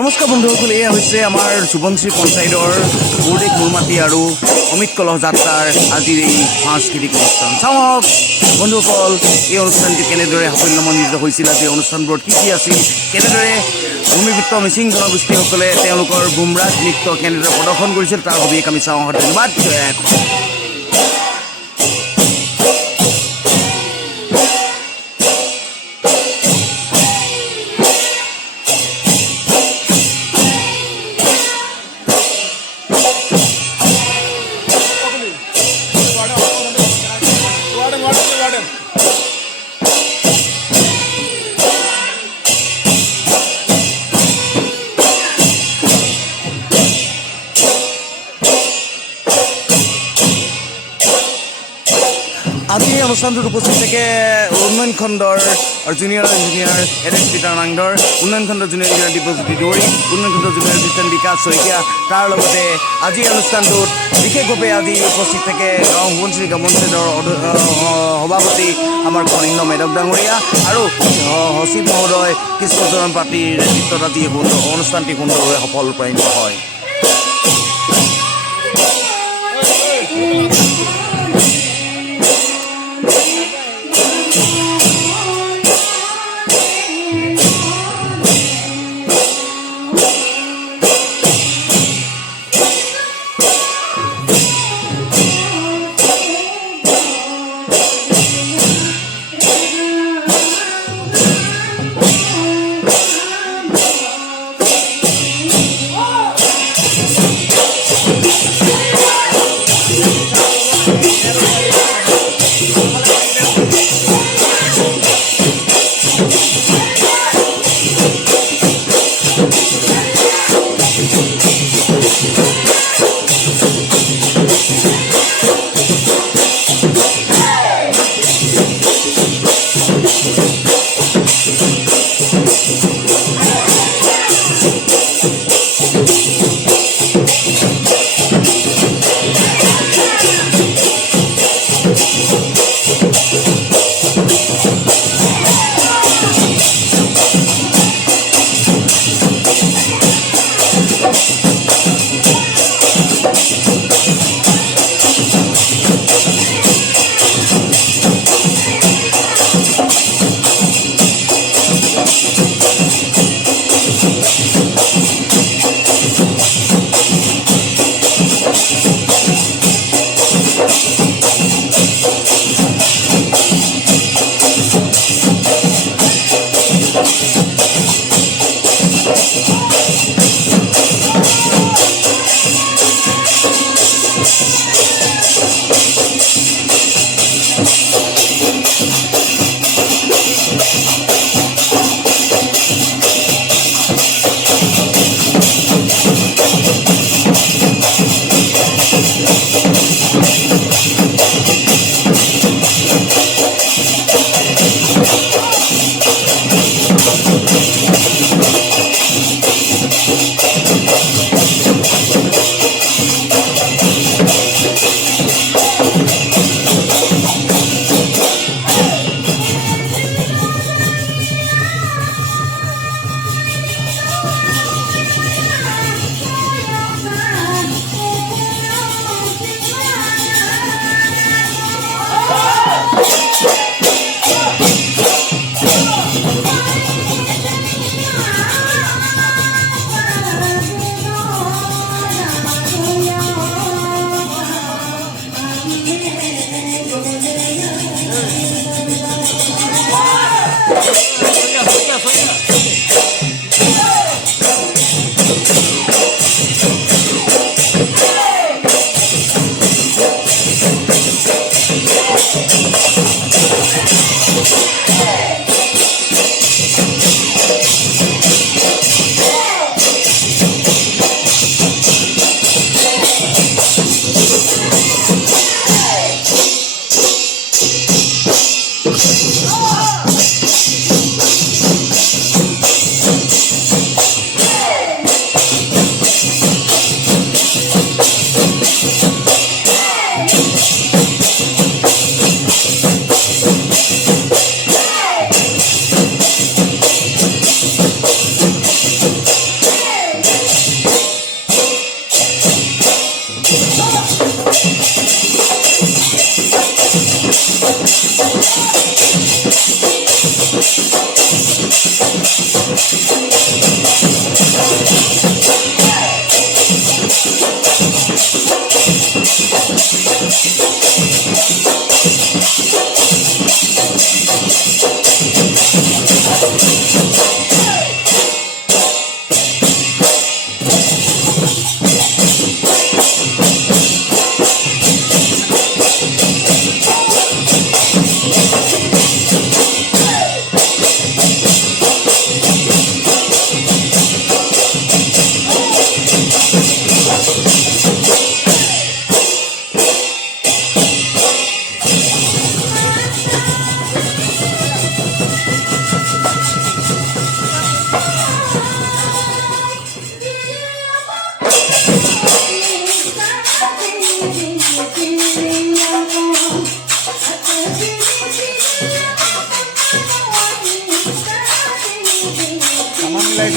নমস্কাৰ বন্ধুসকল, এয়া হৈছে আমাৰ সুবনশ্ৰী পঞ্চায়তৰ মুৰদেশ মুৰমাটি আৰু অমিত কলহ যাত্ৰাৰ আজিৰ এই সাংস্কৃতিক অনুষ্ঠান। চাওক বন্ধুসকল, এই অনুষ্ঠানটি কেনেদৰে সাফল্যমণ্ডিত হৈছিল, আজি অনুষ্ঠানবোৰত কি কি আছিল, কেনেদৰে ভূমিপুত্ৰ মিচিং জনগোষ্ঠীসকলে তেওঁলোকৰ বুমৰাগ নৃত্য কেনেদৰে প্ৰদৰ্শন কৰিছিল তাৰ সবিশেষ আমি চাওঁ। ধন্যবাদ। আজি এই অনুষ্ঠানটোত উপস্থিত থাকে উন্নয়ন খণ্ডৰ জুনিয়ৰ ইঞ্জিনিয়াৰ এডেছ পিটাৰ নাংডৰ, উন্নয়ন খণ্ডৰ জুনিয়ৰ ইঞ্জিনিয়াৰ দীপজ্যোতি দৌৰী, উন্নয়ন খণ্ডৰ জুনিয়ৰ এছিষ্টেণ্ট বিকাশ শইকীয়া। তাৰ লগতে আজি এই অনুষ্ঠানটোত বিশেষভাৱে আজি উপস্থিত থাকে গাঁও সুবনশ্ৰী গ্ৰাম পঞ্চায়তৰ সভাপতি আমাৰ কনিন্দ মেধক ডাঙৰীয়া আৰু সচিব মহোদয় কৃষ্ণচৰণ পাতিৰ নেতৃত্বত আজি অনুষ্ঠানটি সুন্দৰভাৱে সফল ৰূপায়িত হয়।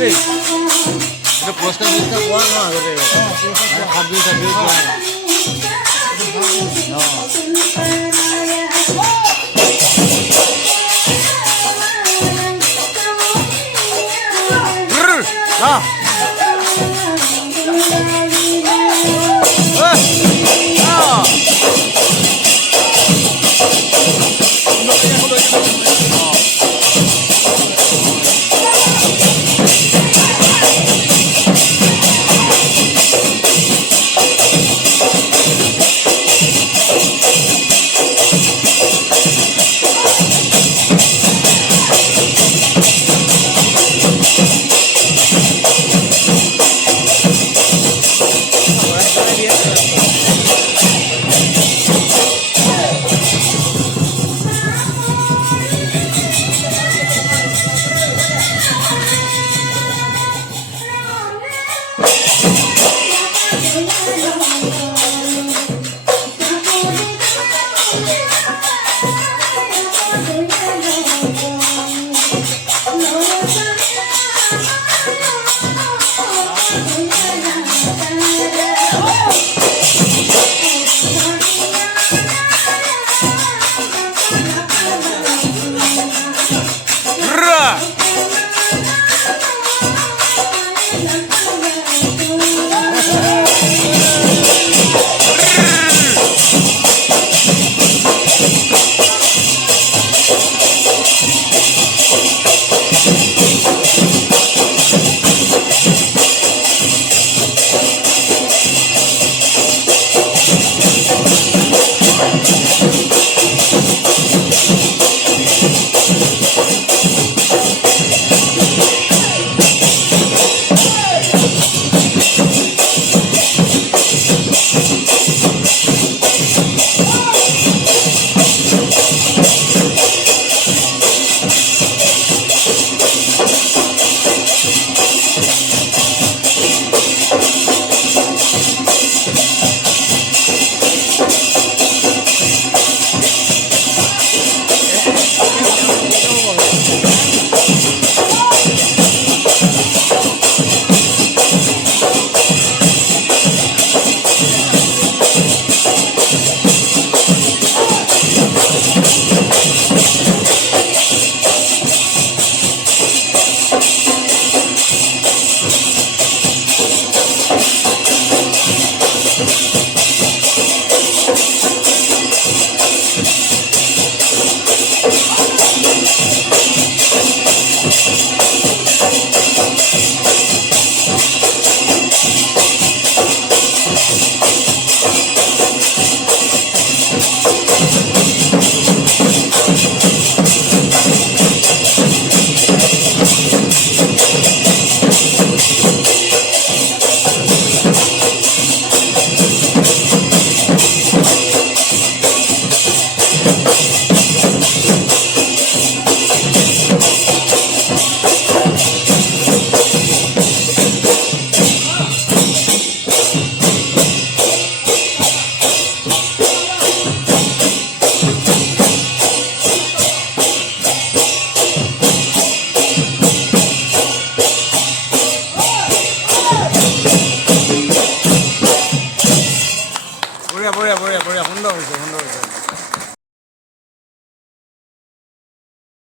দেই এটা পুরস্কার পোৱা ন আগতে সাতবিল বঢ়িয়া বঢ়িয়া বঢ়িয়া বঢ়িয়া সুন্দৰ হৈছে সুন্দৰ হৈছে